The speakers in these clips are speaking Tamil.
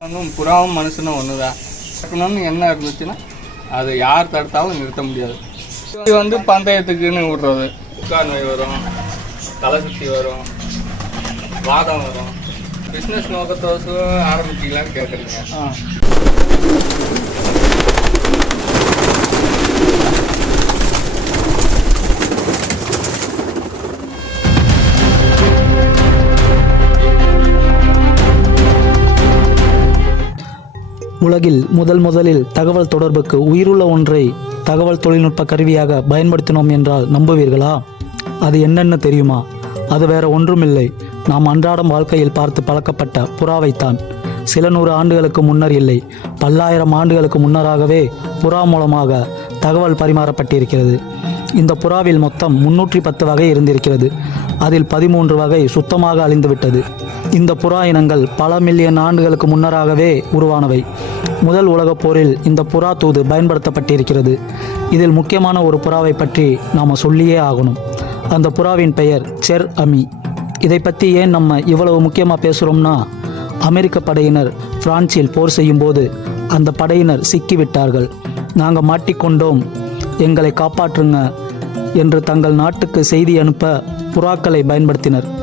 மனுஷனும் புறாவும் மனுஷனும் ஒன்று தான் இருக்கணும்னு என்ன இருந்துச்சுன்னா அது யார் தடுத்தாலும் நிறுத்த முடியாது. இது வந்து பந்தயத்துக்குன்னு விடுறது. உட்கார் நோய் வரும் தலை சுற்றி வரும் வாதம் வரும். பிஸ்னஸ் நோக்கத்தோசும் ஆரம்பிச்சிக்கலாம்னு கேட்குறீங்க உலகில் முதல் முதலில் தகவல் தொடர்புக்கு உயிருள்ள ஒன்றை தகவல் தொழில்நுட்ப கருவியாக பயன்படுத்தினோம் என்றால் நம்புவீர்களா? அது என்னென்னு தெரியுமா? அது வேற ஒன்றுமில்லை. நாம் அன்றாடம் வாழ்க்கையில் பார்த்து பழக்கப்பட்ட புறாவைத்தான். சில நூறு ஆண்டுகளுக்கு முன்னர் இல்லை பல்லாயிரம் ஆண்டுகளுக்கு முன்னராகவே புறா மூலமாக தகவல் பரிமாறப்பட்டிருக்கிறது. இந்த புறாவில் மொத்தம் முன்னூற்றி பத்து வகை இருந்திருக்கிறது. அதில் பதிமூன்று வகை சுத்தமாக அழிந்துவிட்டது. இந்த புறா இனங்கள் பல மில்லியன் ஆண்டுகளுக்கு முன்னராகவே உருவானவை. முதல் உலகப் போரில் இந்த புறா தூது பயன்படுத்தப்பட்டிருக்கிறது. இதில் முக்கியமான ஒரு புறாவை பற்றி நாம் சொல்லியே ஆகணும். அந்த புறாவின் பெயர் செர் அமி. இதை பற்றி ஏன் நம்ம இவ்வளவு முக்கியமாக பேசுகிறோம்னா அமெரிக்க படையினர் பிரான்சில் போர் செய்யும்போது அந்த படையினர் சிக்கிவிட்டார்கள். நாங்கள் மாட்டிக்கொண்டோம். எங்களை காப்பாற்றுங்க என்று தங்கள் நாட்டுக்கு செய்தி அனுப்ப புறாக்களை பயன்படுத்தினர்.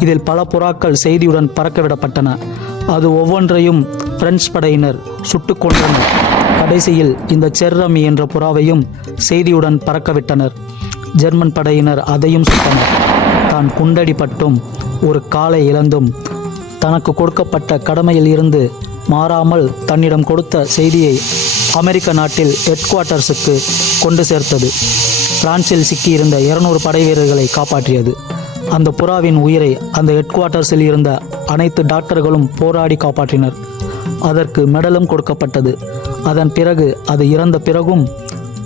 இதில் பல புறாக்கள் செய்தியுடன் பறக்கவிடப்பட்டன. அது ஒவ்வொன்றையும் பிரெஞ்சு படையினர் சுட்டுக் கொன்றனர். கடைசியில் இந்த செர்ரமி என்ற புறாவையும் செய்தியுடன் பறக்கவிட்டனர். ஜெர்மன் படையினர் அதையும் சுட்டனர். தான் குண்டடிப்பட்டும் ஒரு காலை இழந்தும் தனக்கு கொடுக்கப்பட்ட கடமையில் இருந்து மாறாமல் தன்னிடம் கொடுத்த செய்தியை அமெரிக்க நாட்டில் ஹெட் குவார்ட்டர்ஸுக்கு கொண்டு சேர்த்தது. பிரான்சில் சிக்கியிருந்த இருநூறு படை வீரர்களை காப்பாற்றியது. அந்த புறாவின் உயிரை அந்த ஹெட் குவார்ட்டர்ஸில் இருந்த அனைத்து டாக்டர்களும் போராடி காப்பாற்றினர். அதற்கு மெடலும் கொடுக்கப்பட்டது. அதன் பிறகு அது இறந்த பிறகும்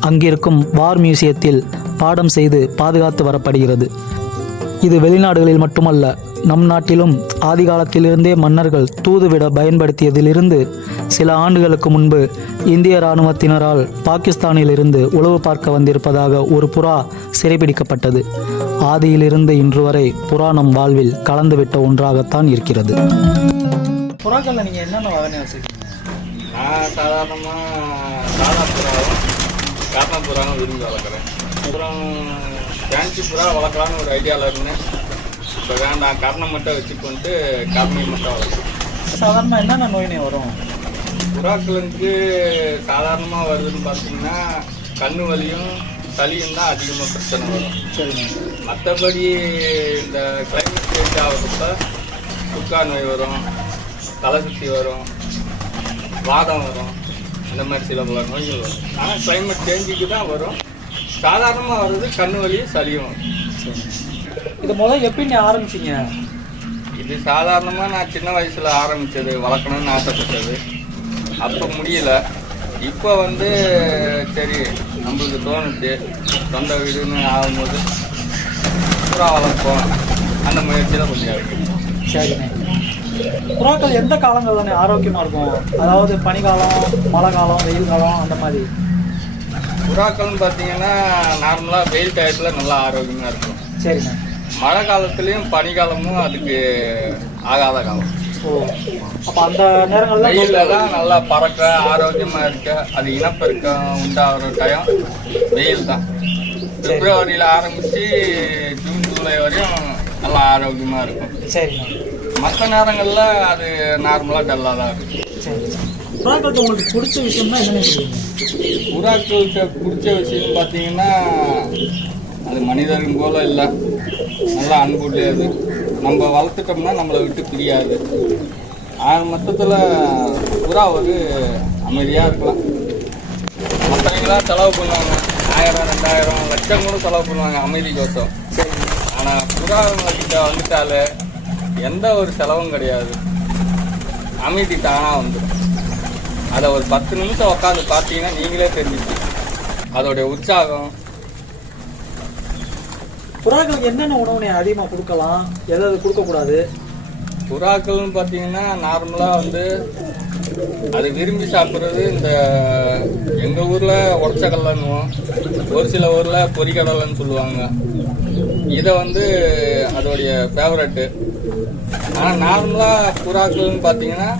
அங்கிருக்கும் வார் மியூசியத்தில் பாடம் செய்து பாதுகாத்து வரப்படுகிறது. இது வெளிநாடுகளில் மட்டுமல்ல நம் நாட்டிலும் ஆதிகாலத்திலிருந்தே மன்னர்கள் தூதுவிட பயன்படுத்தியதிலிருந்து சில ஆண்டுகளுக்கு முன்பு இந்திய இராணுவத்தினரால் பாகிஸ்தானிலிருந்து உளவு பார்க்க வந்திருப்பதாக ஒரு புறா சிறைபிடிக்கப்பட்டது. ஆதியிலிருந்து இன்று வரை புறா நம் வாழ்வில் கலந்துவிட்ட ஒன்றாகத்தான் இருக்கிறது. புறாக்கள்ல நீங்க என்னென்ன வகை வச்சிருக்கீங்க? நான் சாதாரணமாக சாதா புறாவும் காட்டா புறாவும் விரும்பி வளர்க்குறேன். அப்புறம் ஃபேன்சி புறா வளர்க்கலான்னு ஒரு ஐடியாவில் இருந்தேன். இப்போ வேண்டாம் கரணம் மட்டும் வச்சுக்கொண்டு கரணை மட்டும் வளர்க்குறேன். சாதாரணமா என்னென்ன நோயினே வரும்? புறாக்களுக்கு சாதாரணமாக வருதுன்னு பார்த்தீங்கன்னா கண்ணு வலியும் சளியும் தான் அதிகமாக பிரச்சனை வரும். சரிங்க. மற்றபடி இந்த கிளைமேட் சேஞ்ச் ஆகிறப்ப சுக்கா நோய் வரும் தலை சுற்றி வரும் வாதம் வரும் இந்த மாதிரி சில பல நோய்கள் வரும். ஆனால் கிளைமேட் சேஞ்சுக்கு தான் வரும். சாதாரணமாக வர்றது கண்ணு வலியும் சளியும் வரும். இது முதல்ல எப்படி நீ ஆரம்பிச்சீங்க? இது சாதாரணமாக நான் சின்ன வயசில் ஆரம்பித்தது வளர்க்கணும்னு ஆசைப்பட்டது. அப்போ முடியல. இப்போ வந்து சரி நம்மளுக்கு தோணுச்சு. சொந்த வீடுன்னு ஆகும்போது புறா வளர்ப்போம் அந்த முயற்சியில் கொஞ்சம் சரிண்ணே புறாக்கள் எந்த காலங்கள்ல ஆரோக்கியமா இருக்கும்? அதாவது பனிக்காலம் மழை காலம் வெயில் காலம் அந்த மாதிரி. புறாக்கள்னு பார்த்தீங்கன்னா நார்மலாக வெயில் டயத்தில் நல்லா ஆரோக்கியமாக இருக்கும். சரிண்ணே மழை காலத்துலேயும் பனிக்காலமும் அதுக்கு ஆகாத காலம். அப்ப அந்த நேரங்கள்ல வெயிலில் தான் நல்லா பறக்க ஆரோக்கியமாக இருக்க அது இனப்பெருக்கம் உண்டாகிற டைம் வெயில் தான். பிப்ரவரியில் ஆரம்பித்து ஜூன் ஜூலை வரையும் நல்லா ஆரோக்கியமாக இருக்கும். சரிண்ணே மற்ற நேரங்களில் அது நார்மலாக டல்லாக தான் இருக்கும். சரி புறாக்களுக்கு உங்களுக்கு பிடிச்ச விஷயம்னா சொல்லுவீங்க புறாக்களுக்கு பிடிச்ச விஷயம் பார்த்தீங்கன்னா அது மனிதர்கள் போல இல்லை. நல்லா அன்புடையது. நம்ம வளர்த்துட்டோம்னா நம்மளை விட்டு பிரியாது. ஆக மொத்தத்தில் புறா ஒரு அமைதியாக இருக்கலாம். மற்றவங்களாம் செலவு பண்ணுவாங்க. ஆயிரம் ரெண்டாயிரம் லட்சம் கூட செலவு பண்ணுவாங்க அமைதி அமைதிக்கோசம் ஆனால் புறாக்கிட்ட வந்துட்டாலே எந்த ஒரு செலவும் கிடையாது. அமைதி தானாக வந்துடும் அதை ஒரு பத்து நிமிஷம் உட்காந்து பார்த்தீங்கன்னா நீங்களே தெரிஞ்சுக்கலாம் அதோடைய உற்சாகம் புறாக்களுக்கு என்னென்ன உணவு நீ அதிகமா கொடுக்கலாம்? எதாவது கொடுக்கக்கூடாது? புறாக்கள்னு பார்த்தீங்கன்னா நார்மலாக வந்து அது விரும்பி சாப்பிட்றது இந்த எங்கள் ஊரில் உடச்சக்கடலைன்னுவோம் ஒரு சில ஊரில் பொரிக்கடலைன்னு சொல்லுவாங்க. இதை வந்து அதோடைய ஃபேவரட்டு ஆனால் நார்மலாக புறாக்கள்னு பார்த்தீங்கன்னா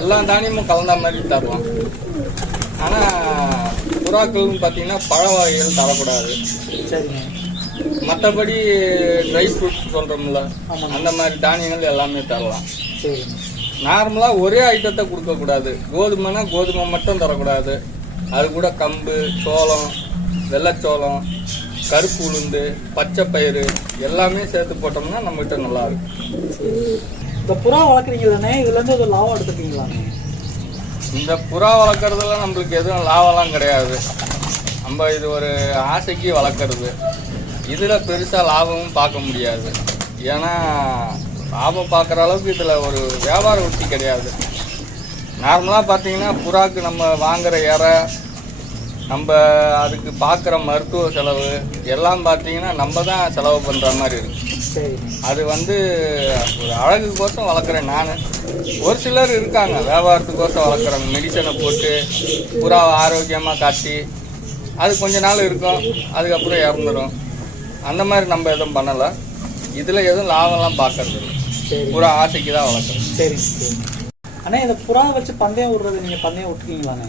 எல்லா தானியமும் கலந்த மாதிரி தரலாம் ஆனால் புறாக்களும் பார்த்தீங்கன்னா பழ வகைகள் தரக்கூடாது. சரிங்க. மற்றபடி ட்ரை ஃப்ரூட்ஸ் சொல்கிறோம்ல. அந்த மாதிரி தானியங்கள் எல்லாமே தரலாம். நார்மலாக ஒரே ஐட்டத்தை கொடுக்கக்கூடாது கோதுமைனா கோதுமை மட்டும் தரக்கூடாது. அது கூட கம்பு சோளம் வெள்ளைச்சோளம் கருப்பு உளுந்து பச்சை பயிறு எல்லாமே சேர்த்து போட்டோம்னா நம்மகிட்ட நல்லா இருக்கும். இந்த புறா வளர்க்குறீங்க தானே? இதுல இருந்து ஒரு லாபம் எடுத்துப்பீங்களாண்ணே இந்த புறா வளர்க்குறதுல நம்மளுக்கு எதுவும் லாபம்லாம் கிடையாது. நம்ம இது ஒரு ஆசைக்கு வளர்க்குறது. இதில் பெருசாக லாபமும் பார்க்க முடியாது. ஏன்னா லாபம் பார்க்குற அளவுக்கு இதில் ஒரு வியாபார உத்தி கிடையாது. நார்மலாக பார்த்தீங்கன்னா புறாக்கு நம்ம வாங்குகிற இறை நம்ம அதுக்கு பார்க்குற மருத்துவ செலவு எல்லாம் பார்த்தீங்கன்னா நம்ம தான் செலவு பண்ணுற மாதிரி இருக்கு. அது வந்து ஒரு அழகுக்கோசம் வளர்க்குறேன் நான். ஒரு சிலர் இருக்காங்க வியாபாரத்துக்கோசம் வளர்க்குறாங்க. மெடிசனை போட்டு புறாவை ஆரோக்கியமாக காட்டி அது கொஞ்ச நாள் இருக்கும் அதுக்கப்புறம் இறந்துடும் அந்த மாதிரி நம்ம எதுவும் பண்ணலை. இதில் எதுவும் லாபம்லாம் பார்க்கறது சரி. புறா ஆசைக்கு தான் வளர்க்குறோம். சரிங்க சரிங்க அண்ணே இந்த புறா வச்சு பந்தயம் விடுறது நீங்க பந்தயம் விட்டுருக்கீங்களாண்ணே?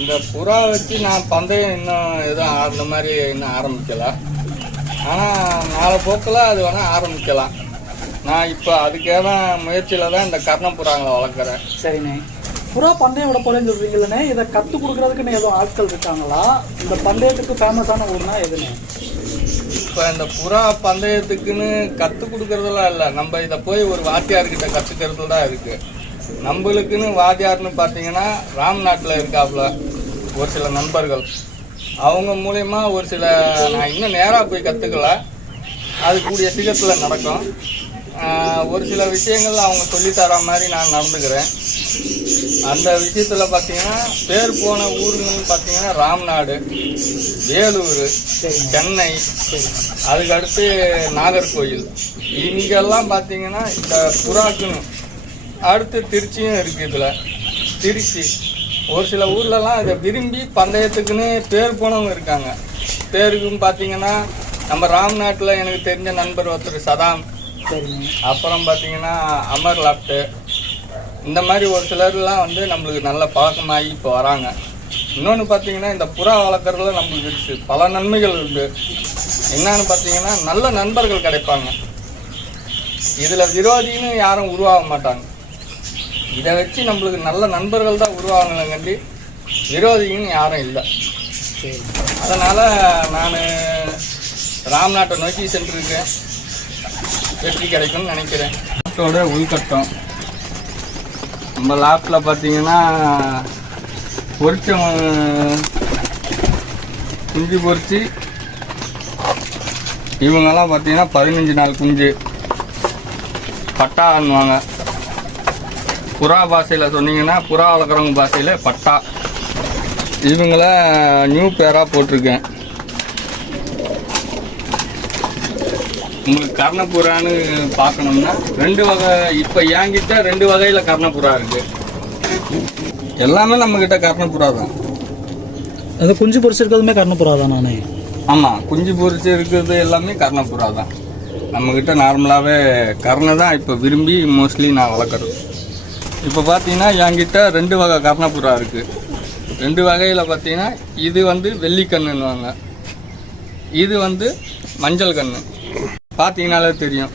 இந்த புறா வச்சு நான் பந்தயம் இன்னும் எதுவும் அந்த மாதிரி இன்னும் ஆரம்பிக்கல. ஆனால் நாளை போக்கில் அது வேணால் ஆரம்பிக்கலாம். நான் இப்போ அதுக்கான முயற்சியில் தான் இந்த கர்ணப்புறாங்களை வளர்க்குறேன். சரிண்ணே. புறா பந்தயம் விட போறேன்னு சொல்றீங்களே இதை கத்து கொடுக்கறதுக்குன்னு ஏதோ ஆட்கள் இருக்காங்களா? இந்த பந்தயத்துக்கு ஃபேமஸான ஊர்னா எதுண்ணே? இப்போ இந்த புறா பந்தயத்துக்குன்னு கற்றுக் கொடுக்கறதெல்லாம் இல்லை. நம்ம இதை போய் ஒரு வாத்தியார்கிட்ட கற்றுக்கிறது தான் இருக்குது நம்மளுக்குன்னு வாத்தியார்னு பார்த்தீங்கன்னா ராம்நாட்டில் இருக்காப்புல ஒரு சில நண்பர்கள். அவங்க மூலயமா ஒரு சில நான் இன்னும் நேராக போய் கற்றுக்கல அது கூடிய சீக்கிரத்தில் நடக்கும். ஒரு சில விஷயங்கள் அவங்க சொல்லித் தர மாதிரி நான் நடந்துக்கிறேன் அந்த விஷயத்தில் பார்த்தீங்கன்னா பேர் போன ஊருங்கன்னு பார்த்தீங்கன்னா ராம்நாடு வேலூர் சென்னை அதுக்கு அடுத்து நாகர்கோயில் இங்கெல்லாம் பார்த்தீங்கன்னா இந்த புறாக்குன்னு அடுத்து திருச்சியும் இருக்குது இதில். திருச்சி. ஒரு சில ஊர்லலாம் இதை விரும்பி பந்தயத்துக்குன்னு பேர் போனவங்க இருக்காங்க. பேருக்குன்னு பார்த்தீங்கன்னா நம்ம ராம்நாட்டில் எனக்கு தெரிஞ்ச நண்பர் ஒருத்தர் சதாம். சரிங்க அப்புறம் பார்த்தீங்கன்னா அமர் லாப்ட்டு இந்த மாதிரி ஒரு சிலர்லாம் வந்து நம்மளுக்கு நல்ல பழக்கமாகி இப்போ வராங்க. இன்னொன்று பார்த்தீங்கன்னா இந்த புறா வளர்க்குறதுல நம்மளுக்கு இருக்கு. பல நன்மைகள் இருக்கு என்னன்னு பார்த்தீங்கன்னா நல்ல நண்பர்கள் கிடைப்பாங்க. இதில் விரோதின்னு யாரும் உருவாக மாட்டாங்க. இதை வச்சு நம்மளுக்கு நல்ல நண்பர்கள் தான் உருவாகணுங்கண்டி விரோதின்னு யாரும் இல்லை. அதனால் நான் ராம்நாட்டை நோக்கி சென்றிருக்கேன். வெற்றி கிடைக்கும்னு நினைக்கிறேன். நாட்டோட உள்கட்டம் நம்ம லாப்பில் பார்த்தீங்கன்னா பொரிச்சம் குஞ்சு பொறிச்சு இவங்கெல்லாம் பார்த்தீங்கன்னா பதினஞ்சு நாள் குஞ்சு. பட்டான்னுவாங்க புறா பாஷையில் சொன்னீங்கன்னா புறா வளர்க்குறவங்க பாஷையில் பட்டா. இவங்கள நியூ பேராக போட்டிருக்கேன். உங்களுக்கு கர்ணப்புறான்னு பார்க்கணும்னா ரெண்டு வகை இப்போ என்கிட்ட ரெண்டு வகையில் கர்ணப்புறா இருக்கு. எல்லாமே நம்மக்கிட்ட கர்ணப்புறா தான். அது குஞ்சு பொரிச்சிருக்கிறதுமே கர்ணப்புறா தான் நானே. ஆமாம் குஞ்சு பொரிச்சு இருக்கிறது எல்லாமே கர்ணப்புறா தான். நம்மக்கிட்ட நார்மலாகவே கர்ணை தான் இப்போ விரும்பி மோஸ்ட்லி நான் வளர்க்குறது. இப்போ பார்த்தீங்கன்னா என்கிட்ட ரெண்டு வகை கர்ணப்புறா இருக்குது ரெண்டு வகையில் பார்த்தீங்கன்னா இது வந்து வெள்ளிக்கண்ணுன்னுவாங்க. இது வந்து மஞ்சள் கண்ணு. பார்த்தீங்கனாலே தெரியும்.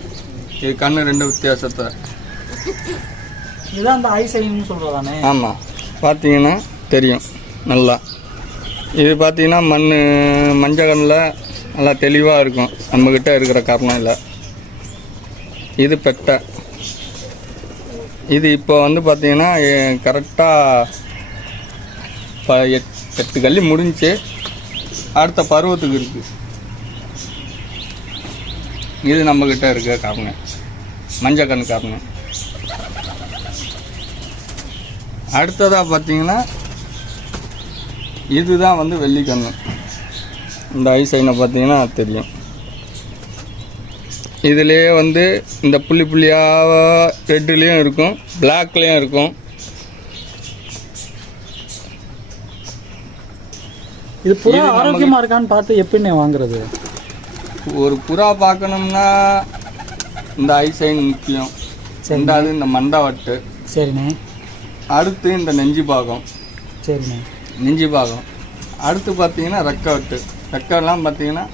இது கண்ணு ரெண்டு வித்தியாசத்தை. இதுதான் அந்த ஐ சைன்னு சொல்றதானே? ஆமாம் பார்த்தீங்கன்னா தெரியும். நல்லா. இது பார்த்தீங்கன்னா மண் மஞ்சள் கண்ணில் நல்லா தெளிவாக இருக்கும். நம்மக்கிட்ட இருக்கிற காரணம் இல்லை. இது பெட்டை. இது இப்போ வந்து பார்த்தீங்கன்னா கரெக்டாக எட்டு கல்லி முடிஞ்சு அடுத்த பருவத்துக்கு இருக்குது இது நம்மக்கிட்ட இருக்க காரணம் மஞ்சள் கண் காரணம் அடுத்ததாக பார்த்தீங்கன்னா இதுதான் வந்து வெள்ளிக்கண்ணு. இந்த ஐ சைனை பார்த்தீங்கன்னா தெரியும். இதுலேயே வந்து இந்த புள்ளி புள்ளியாக ரெட்டுலேயும் இருக்கும் பிளாக்லேயும் இருக்கும். இது புறா இது நமக்கு- ஆரோக்கியமா இருக்கான்னு பார்த்து எப்படிண்ணே வாங்குறது? ஒரு புறா பார்க்கணும்னா இந்த ஐ சைன் முக்கியம். ரெண்டாவது இந்த மண்டவட்டு சரிண்ணே. அடுத்து இந்த நெஞ்சு பாகம். சரிண்ணே. நெஞ்சு பாகம். அடுத்து பார்த்தீங்கன்னா ரெக்கவட்டு ரெக்கெல்லாம் பார்த்தீங்கன்னா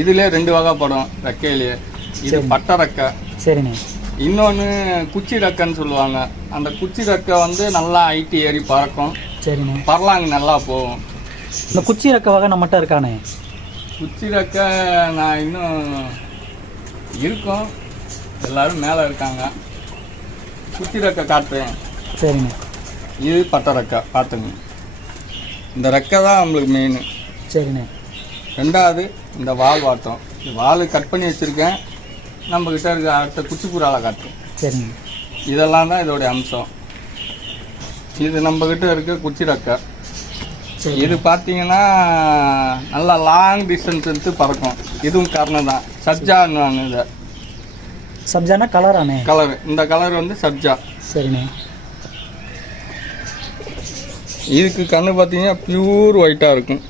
இதுலேயே ரெண்டு வகைப்படும் ரெக்கையிலேயே. இது பட்டை ரெக்கை. சரிண்ணே. இன்னொன்று குச்சி ரெக்கைன்னு சொல்லுவாங்க. அந்த குச்சி ரெக்கை வந்து நல்லா ஐட்டி ஏறி பறக்கும். சரிண்ணே. பரலாங்க நல்லா போகும். இந்த குச்சி ரெக்க வகை நம்மகிட்ட இருக்கானே குச்சி ரெக்கை நான் இன்னும் இருக்கும். எல்லாரும் மேலே இருக்காங்க. குச்சி ரெக்கை காட்டுறேன். சரிண்ணே இது பட்டை ரெக்கை பார்த்துங்க இந்த ரெக்கை தான் நம்மளுக்கு மெயின் சரிண்ணே ரெண்டாவது இந்த வால் வாட்டம். இந்த வால் கட் பண்ணி வச்சுருக்கேன். நம்ம கிட்ட இருக்க அடுத்த குச்சிப்புறால காட்டும் சரிங்க. இதெல்லாம் தான் இதோடைய அம்சம். இது நம்ம கிட்ட இருக்க குச்சி ரெக்கை. இது பார்த்தீங்கன்னா நல்லா லாங் டிஸ்டன்ஸ் எடுத்து பறக்கும். இதுவும் காரணம் தான். சப்ஜான்னு இதை. சப்ஜானா கலரானே கலர் இந்த கலர் வந்து சப்ஜா. சரிண்ணே. இதுக்கு கண்ணு பார்த்தீங்கன்னா பியூர் ஒயிட்டாக இருக்கும்.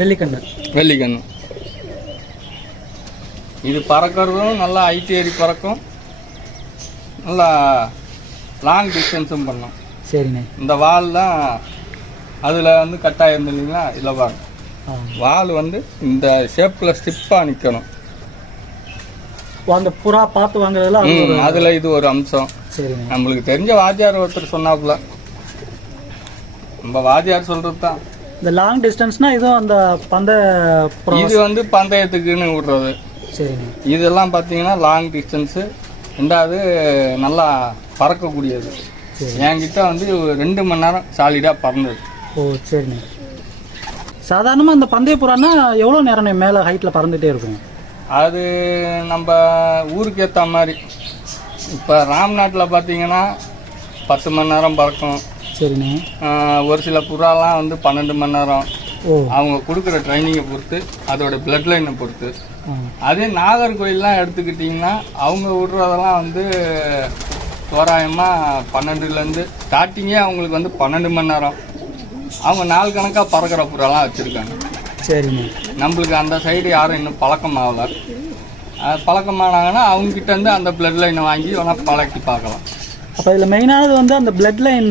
வெள்ளிக்கண்ணு. வெள்ளி கண்ணு இது பறக்கிறதும் நல்லா ஐடி ஏறி பறக்கும். நல்லா லாங் டிஸ்டன்ஸும் பண்ணும். சரிண்ணே. இந்த வால் தான் அதில் வந்து கட்டாயம் இல்லைங்களா? இதில் பாருங்க ஆ. வால் வந்து இந்த ஷேப்பில் ஸ்டிப்பாக நிற்கணும் அந்த புறா பார்த்து வாங்குறதுல அதில் இது ஒரு அம்சம். சரிண்ணே. நம்மளுக்கு தெரிஞ்ச வாத்தியார் ஒருத்தர் சொன்னாப்புல. நம்ம வாத்தியார் சொல்கிறது தான். இந்த லாங் டிஸ்டன்ஸ்னா இதுவும் அந்த பந்த புறா இது வந்து பந்தயத்துக்குன்னு விடுறது. சரிண்ணே. இதெல்லாம் பார்த்தீங்கன்னா லாங் டிஸ்டன்ஸு ரெண்டாவது நல்லா பறக்கக்கூடியது. என்கிட்ட வந்து ரெண்டு மணி நேரம் சாலிடாக பறந்தது. ஓ சரிண்ணே. சாதாரணமாக இந்த பந்தய புறான்னா எவ்வளோ நேரம் மேலே ஹைட்டில் பறந்துட்டே இருக்கும்? அது நம்ம ஊருக்கு ஏற்ற மாதிரி. இப்போ ராம்நாட்டில் பார்த்தீங்கன்னா பத்து மணி நேரம் பறக்கும். சரிண்ணே. ஒரு சில புறாலாம் வந்து பன்னெண்டு மணி நேரம். அவங்க கொடுக்குற ட்ரைனிங்கை பொறுத்து அதோட பிளட் லைனை பொறுத்து அதே நாகர்கோயிலெலாம் எடுத்துக்கிட்டிங்கன்னா அவங்க விடுறதெல்லாம் வந்து தோராயமாக பன்னெண்டுலேருந்து ஸ்டார்டிங்கே அவங்களுக்கு வந்து பன்னெண்டு மணி நேரம். அவங்க நாள் கணக்காக பறக்கிற புறாலாம் வச்சுருக்காங்க. சரிண்ணே நம்மளுக்கு அந்த சைடு யாரும் இன்னும் பழக்கம் ஆகலை. அது பழக்கமானாங்கன்னா அவங்ககிட்ட இருந்து அந்த பிளட் லைனை வாங்கி வேணால் பழக்கி பார்க்கலாம். அப்போ இதில் மெயினானது வந்து அந்த பிளட் லைன்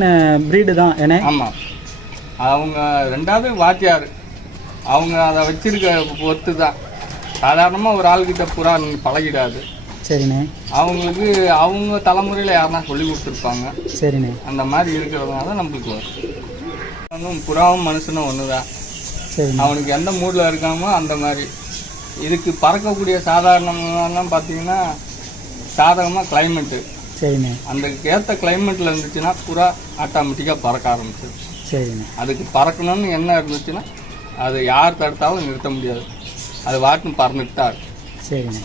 ப்ரீடு தான் ஏனே ஆமாம் அவங்க ரெண்டாவது வாத்தியார். அவங்க அதை வச்சிருக்க பொறுத்து தான் சாதாரணமாக ஒரு ஆள்கிட்ட புறா பழகிடாது. சரிண்ணே. அவங்களுக்கு அவங்க தலைமுறையில் யாருன்னா சொல்லி கொடுத்துருப்பாங்க. சரிண்ணே. அந்த மாதிரி இருக்கிறதுனால நம்மளுக்கு வரும். புறாவும் மனுஷனும் ஒன்று தான் அவனுக்கு எந்த மூடில் இருக்காமோ அந்த மாதிரி. இதுக்கு பறக்கக்கூடிய சாதாரணமாக பார்த்தீங்கன்னா சாதகமாக கிளைமேட்டு சரிண்ணே. அந்த ஏற்ற கிளைமேட்டில் இருந்துச்சுன்னா புறா ஆட்டோமேட்டிக்காக பறக்க ஆரம்பிச்சிடும் சரிண்ணே. அதுக்கு பறக்கணும்னு என்ன இருந்துச்சுன்னா அது யார் தடுத்தாலும் நிறுத்த முடியாது. அது வாட்டுன்னு பறந்துட்டு தான் இருக்கும். சரிண்ணே.